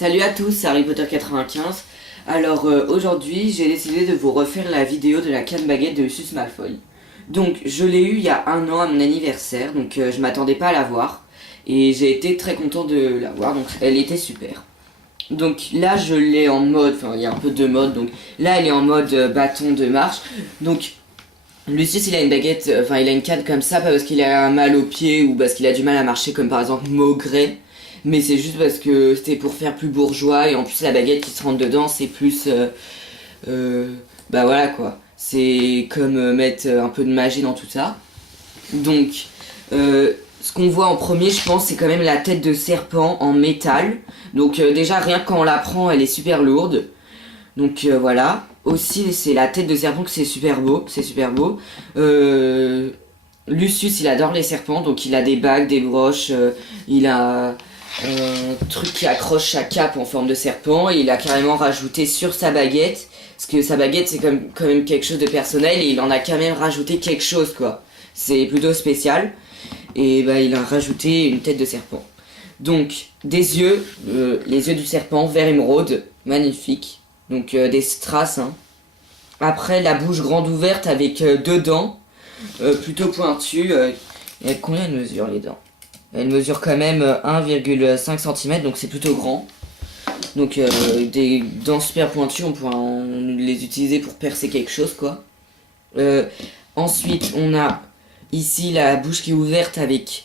Salut à tous, c'est Harry Potter 95. Alors aujourd'hui, j'ai décidé de vous refaire la vidéo de la canne baguette de Lucius Malfoy. Donc je l'ai eu il y a un an à mon anniversaire, donc je m'attendais pas à la voir. Et j'ai été très content de la voir, donc elle était super. Donc là je l'ai en mode, enfin il y a un peu de mode, donc là elle est en mode bâton de marche. Donc Lucius il a une baguette, enfin il a une canne comme ça, pas parce qu'il a mal au pied ou parce qu'il a du mal à marcher comme par exemple Maugrey. Mais c'est juste parce que c'était pour faire plus bourgeois et en plus la baguette qui se rentre dedans c'est plus... bah voilà quoi. C'est comme mettre un peu de magie dans tout ça. Donc ce qu'on voit en premier je pense c'est quand même la tête de serpent en métal. Donc déjà rien que quand on la prend elle est super lourde. Donc voilà. Aussi c'est la tête de serpent que c'est super beau. Lucius il adore les serpents donc il a des bagues, des broches, il a... un truc qui accroche sa cape en forme de serpent et il a carrément rajouté sur sa baguette parce que sa baguette c'est quand même quelque chose de personnel et il en a quand même rajouté quelque chose quoi, c'est plutôt spécial et bah il a rajouté une tête de serpent, donc des yeux, les yeux du serpent vert émeraude, magnifique, donc des strass hein. Après la bouche grande ouverte avec deux dents plutôt pointues, et combien elles mesurent les dents? Elle mesure quand même 1,5 cm, donc c'est plutôt grand. Donc des dents super pointues, on pourra les utiliser pour percer quelque chose quoi. Ensuite on a ici la bouche qui est ouverte avec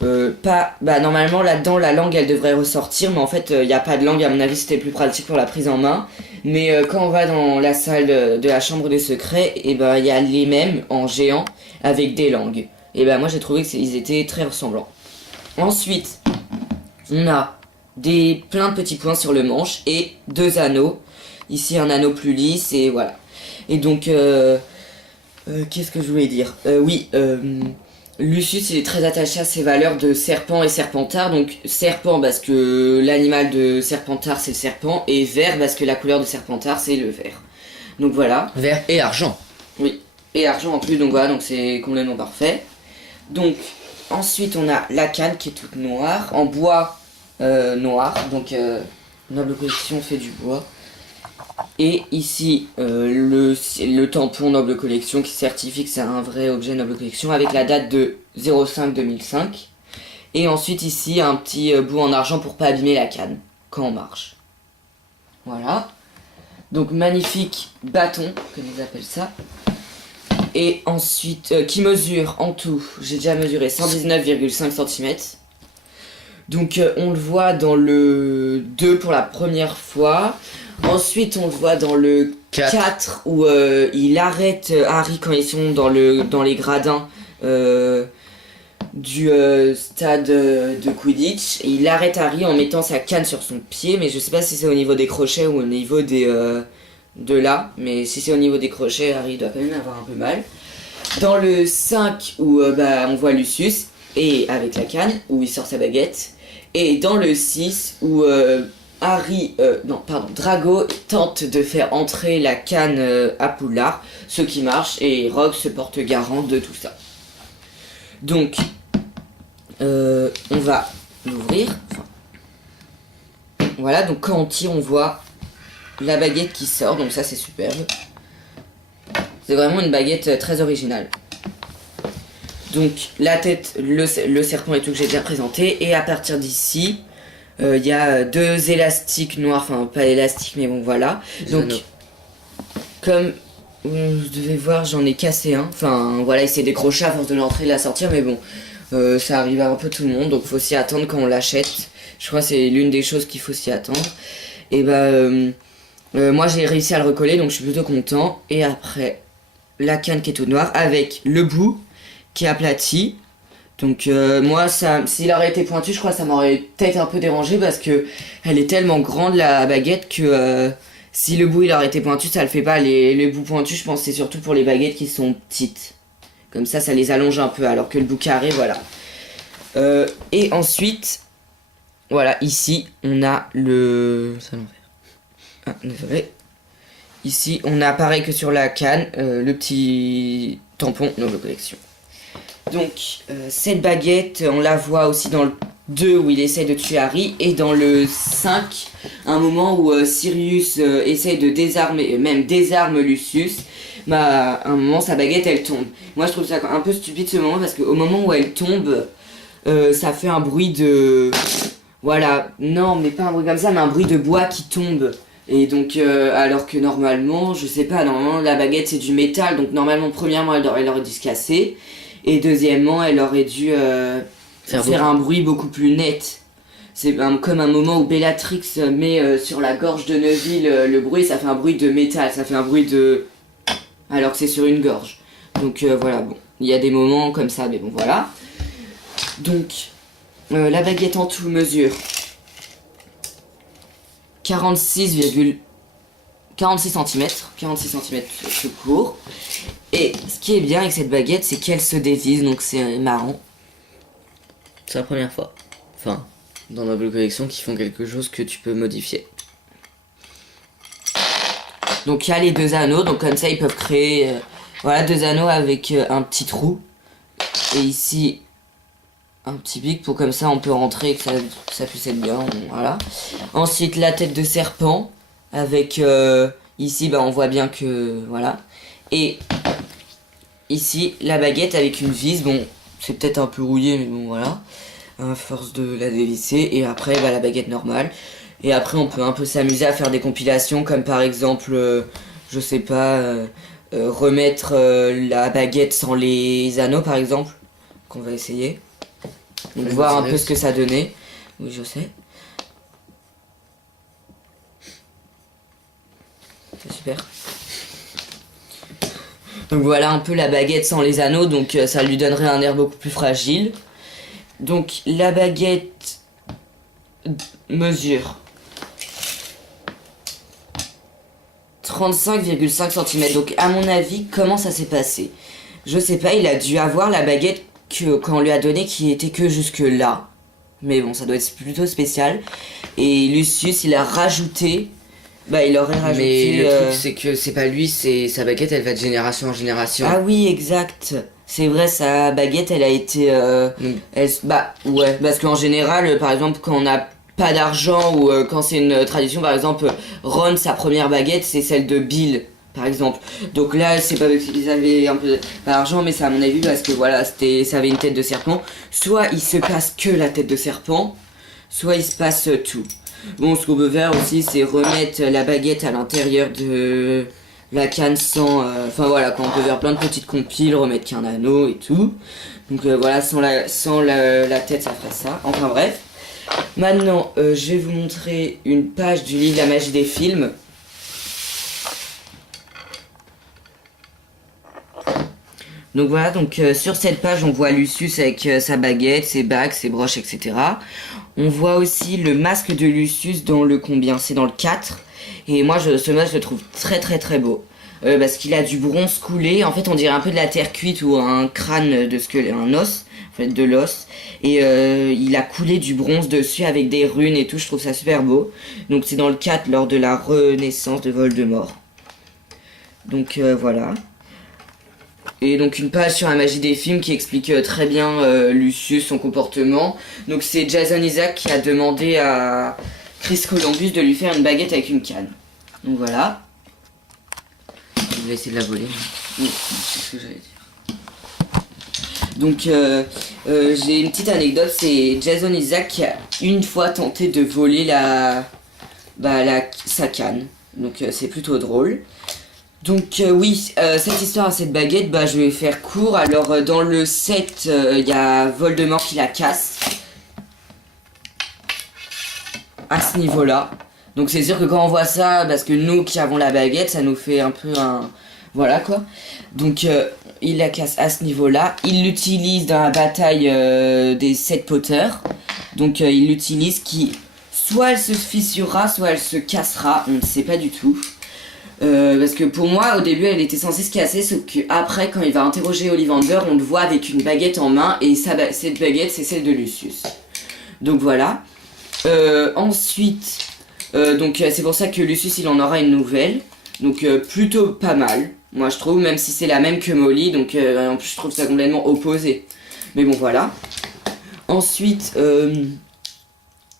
normalement là-dedans la langue elle devrait ressortir, mais en fait il n'y a pas de langue, à mon avis c'était plus pratique pour la prise en main. Mais quand on va dans la salle de la chambre des secrets, et ben il y a les mêmes en géant avec des langues. Et ben moi j'ai trouvé qu'ils étaient très ressemblants. Ensuite, on a plein de petits points sur le manche et deux anneaux. Ici, un anneau plus lisse et voilà. Et donc, qu'est-ce que je voulais dire? Lucius, il est très attaché à ses valeurs de serpent et serpentard. Donc, serpent parce que l'animal de serpentard, c'est le serpent. Et vert parce que la couleur de serpentard, c'est le vert. Donc voilà. Vert et argent. Oui, et argent en plus, donc voilà, donc c'est complètement parfait. Donc... ensuite, on a la canne qui est toute noire, en bois noir, donc Noble Collection fait du bois. Et ici, le tampon Noble Collection qui certifie que c'est un vrai objet Noble Collection avec la date de 05-2005. Et ensuite, ici, un petit bout en argent pour pas abîmer la canne quand on marche. Voilà. Donc, magnifique bâton, comme ils appellent ça. Et ensuite, qui mesure en tout, j'ai déjà mesuré 119,5 cm. Donc on le voit dans le 2 pour la première fois. Ensuite on le voit dans le 4 où il arrête Harry quand ils sont dans les gradins du stade de Quidditch. Et il arrête Harry en mettant sa canne sur son pied, mais je sais pas si c'est au niveau des crochets ou au niveau de là, mais si c'est au niveau des crochets, Harry doit quand même avoir un peu mal. Dans le 5 où on voit Lucius et avec la canne où il sort sa baguette, et dans le 6 où Drago tente de faire entrer la canne à Poudlard, ce qui marche et Rogue se porte garant de tout ça. Donc on va l'ouvrir. Voilà, donc quand on tire on voit la baguette qui sort, donc ça c'est superbe. C'est vraiment une baguette très originale. Donc la tête, le serpent et tout que j'ai déjà présenté. Et à partir d'ici, il y a deux élastiques noirs, enfin pas élastiques mais bon voilà. Donc comme vous devez voir j'en ai cassé un. Enfin voilà, il s'est décroché à force de l'entrer et de la sortir, mais bon ça arrive à un peu tout le monde, donc faut s'y attendre quand on l'achète. Je crois que c'est l'une des choses qu'il faut s'y attendre. Et moi j'ai réussi à le recoller donc je suis plutôt content. Et après la canne qui est toute noire avec le bout qui est aplati. Donc moi s'il aurait été pointu je crois que ça m'aurait peut-être un peu dérangé parce que elle est tellement grande la baguette que si le bout il aurait été pointu ça le fait pas. Les bouts pointus je pense c'est surtout pour les baguettes qui sont petites. Comme ça les allonge un peu alors que le bout carré voilà. Et ensuite voilà ici on a le... Ah, désolé. Ici, on a pareil que sur la canne, le petit tampon Noble Collection. Donc, cette baguette, on la voit aussi dans le 2 où il essaie de tuer Harry, et dans le 5 un moment où Sirius essaye de désarmer, même désarme Lucius, bah à un moment sa baguette elle tombe. Moi je trouve ça un peu stupide ce moment parce qu'au moment où elle tombe, ça fait un bruit de... Voilà, non mais pas un bruit comme ça, mais un bruit de bois qui tombe. Et donc, alors que normalement, je sais pas, normalement la baguette c'est du métal, donc normalement, premièrement, elle aurait dû se casser, et deuxièmement, elle aurait dû faire un bruit beaucoup plus net. C'est comme un moment où Bellatrix met sur la gorge de Neville le bruit, ça fait un bruit de métal, ça fait un bruit de... alors que c'est sur une gorge. Donc voilà, bon, il y a des moments comme ça, mais bon, voilà. Donc, la baguette en tout mesure 46 cm, 46 cm tout court. Et ce qui est bien avec cette baguette, c'est qu'elle se dévisse, donc c'est marrant. C'est la première fois, enfin, dans Noble Collection, qui font quelque chose que tu peux modifier. Donc il y a les 2 anneaux, donc comme ça ils peuvent créer, voilà, 2 anneaux avec un petit trou. Et ici, un petit pic pour comme ça on peut rentrer et que ça puisse être bien, voilà. Ensuite la tête de serpent avec ici bah on voit bien que voilà. Et ici la baguette avec une vis, bon c'est peut-être un peu rouillé mais bon voilà. À force de la dévisser et après bah, la baguette normale. Et après on peut un peu s'amuser à faire des compilations comme par exemple je sais pas remettre la baguette sans les anneaux par exemple, qu'on va essayer. Donc voir un peu ce que ça donnait. Oui, je sais. C'est super. Donc voilà un peu la baguette sans les anneaux. Donc ça lui donnerait un air beaucoup plus fragile. Donc la baguette mesure 35,5 cm. Donc à mon avis, comment ça s'est passé? Je sais pas, il a dû avoir la baguette qu'on lui a donné qui était que jusque là. Mais bon, ça doit être plutôt spécial. Et Lucius, il a rajouté... Bah, il aurait rajouté... Mais le truc, c'est que c'est pas lui, c'est sa baguette, elle va de génération en génération. Ah oui, exact. C'est vrai, sa baguette, elle a été... bah, ouais. Parce qu'en général, par exemple, quand on n'a pas d'argent ou quand c'est une tradition, par exemple, Ron, sa première baguette, c'est celle de Bill. Par exemple. Donc là, c'est pas parce qu'ils avaient un peu d'argent, mais c'est à mon avis parce que voilà, ça avait une tête de serpent. Soit il se passe que la tête de serpent, soit il se passe tout. Bon, ce qu'on peut faire aussi, c'est remettre la baguette à l'intérieur de la canne sans... Enfin voilà, quand on peut faire plein de petites compiles, remettre qu'un anneau et tout. Donc voilà, sans la tête, ça ferait ça. Enfin bref. Maintenant, je vais vous montrer une page du livre La magie des films. Donc voilà, donc sur cette page on voit Lucius avec sa baguette, ses bagues, ses broches, etc. On voit aussi le masque de Lucius dans le combien? C'est dans le 4. Et moi ce masque je le trouve très très très beau. Parce qu'il a du bronze coulé, en fait on dirait un peu de la terre cuite ou un crâne de squelette, un os, en fait de l'os. Et il a coulé du bronze dessus avec des runes et tout, je trouve ça super beau. Donc c'est dans le 4 lors de la renaissance de Voldemort. Donc voilà. Et donc une page sur la magie des films qui explique très bien Lucius, son comportement. Donc c'est Jason Isaac qui a demandé à Chris Columbus de lui faire une baguette avec une canne. Donc voilà. Je vais essayer de la voler. Oui, c'est ce que j'allais dire. Donc j'ai une petite anecdote, c'est Jason Isaac qui a une fois tenté de voler sa canne. Donc c'est plutôt drôle. Donc oui, cette histoire à cette baguette, bah je vais faire court. Alors dans le 7, il y a Voldemort qui la casse. À ce niveau-là. Donc c'est sûr que quand on voit ça, parce que nous qui avons la baguette, ça nous fait un peu un... Voilà quoi. Donc il la casse à ce niveau-là. Il l'utilise dans la bataille des 7 Potter. Donc il l'utilise qui... Soit elle se fissurera, soit elle se cassera. On ne sait pas du tout. Parce que pour moi au début elle était censée se casser, sauf que après quand il va interroger Ollivander on le voit avec une baguette en main et cette baguette c'est celle de Lucius. Donc voilà. Ensuite donc c'est pour ça que Lucius il en aura une nouvelle. Donc plutôt pas mal moi je trouve, même si c'est la même que Molly. Donc en plus je trouve ça complètement opposé. Mais bon voilà. Ensuite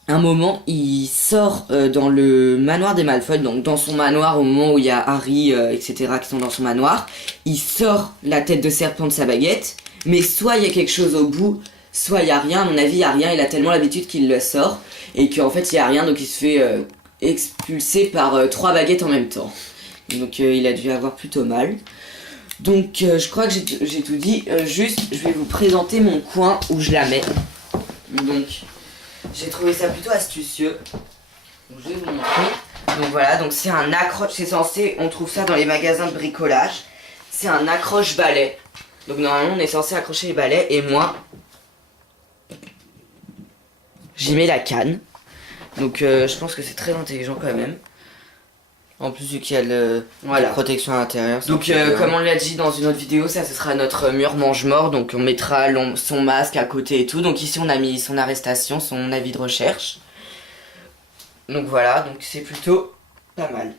un moment, il sort dans le manoir des Malfoy, donc dans son manoir au moment où il y a Harry, etc. qui sont dans son manoir. Il sort la tête de serpent de sa baguette, mais soit il y a quelque chose au bout, soit il y a rien. À mon avis, il y a rien. Il a tellement l'habitude qu'il le sort et qu'en fait il y a rien, donc il se fait expulser par 3 baguettes en même temps. Donc il a dû avoir plutôt mal. Donc je crois que j'ai tout dit. Juste, je vais vous présenter mon coin où je la mets. Donc j'ai trouvé ça plutôt astucieux. Donc, je vais vous montrer. Donc voilà, donc c'est un accroche, c'est censé, on trouve ça dans les magasins de bricolage. C'est un accroche-balai. Donc normalement on est censé accrocher les balais et moi, j'y mets la canne. Donc je pense que c'est très intelligent quand même. En plus, vu qu'il y a la protection à l'intérieur. Donc comme on l'a dit dans une autre vidéo, ça ce sera notre mur mange-mort. Donc on mettra son masque à côté et tout. Donc ici on a mis son arrestation, son avis de recherche. Donc voilà, donc c'est plutôt pas mal.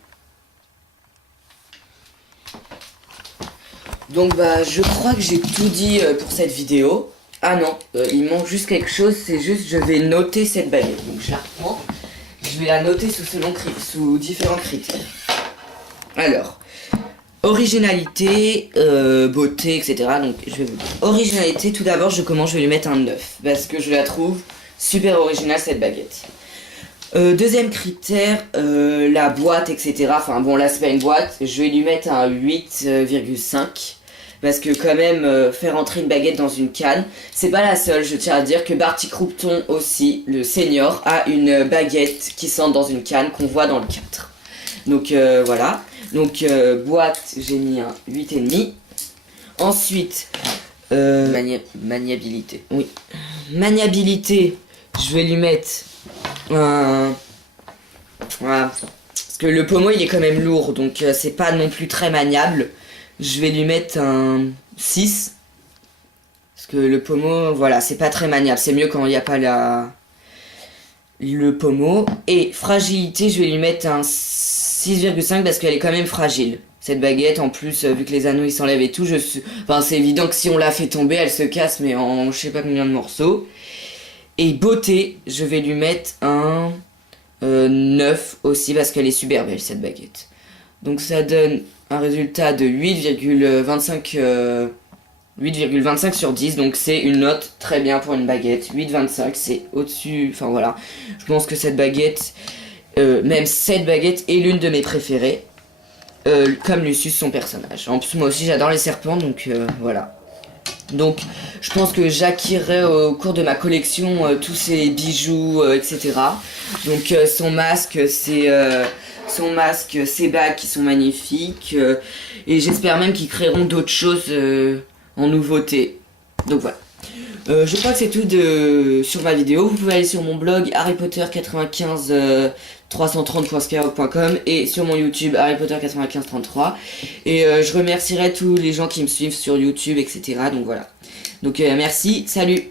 Donc bah je crois que j'ai tout dit pour cette vidéo. Ah non, il manque juste quelque chose, c'est juste je vais noter cette baguette. Donc je la reprends. Je vais la noter sous différents critères. Alors, originalité, beauté, etc. Donc, je vais vous dire. Originalité, tout d'abord, je vais lui mettre un 9. Parce que je la trouve super originale, cette baguette. Deuxième critère, la boîte, etc. Enfin, bon, là, c'est pas une boîte. Je vais lui mettre un 8,5. Parce que quand même, faire entrer une baguette dans une canne, c'est pas la seule. Je tiens à dire que Barty Croupton aussi, le senior, a une baguette qui sent dans une canne qu'on voit dans le 4. Donc voilà. Donc boîte, j'ai mis un 8,5. Ensuite, maniabilité. Oui. Maniabilité, je vais lui mettre un... Voilà. Parce que le pommeau, il est quand même lourd, donc c'est pas non plus très maniable. Je vais lui mettre un 6. Parce que le pommeau, voilà, c'est pas très maniable. C'est mieux quand il n'y a pas le pommeau. Et fragilité, je vais lui mettre un 6,5 parce qu'elle est quand même fragile. Cette baguette, en plus, vu que les anneaux ils s'enlèvent et tout, enfin, c'est évident que si on la fait tomber, elle se casse, mais en je sais pas combien de morceaux. Et beauté, je vais lui mettre un 9 aussi parce qu'elle est super belle, cette baguette. Donc ça donne un résultat de 8,25 sur 10, donc c'est une note très bien pour une baguette. 8,25, c'est au-dessus, enfin voilà. Je pense que cette baguette, même cette baguette est l'une de mes préférées. Comme Lucius, son personnage. En plus, moi aussi, j'adore les serpents, donc voilà. Donc, je pense que j'acquérerai au cours de ma collection tous ces bijoux, etc. Donc, son masque, ses bagues qui sont magnifiques. Et j'espère même qu'ils créeront d'autres choses en nouveauté. Donc voilà. Je crois que c'est tout sur ma vidéo. Vous pouvez aller sur mon blog harrypotter95330.skyrock.com et sur mon YouTube harrypotter9533. Et je remercierai tous les gens qui me suivent sur YouTube, etc. Donc voilà. Donc merci, salut.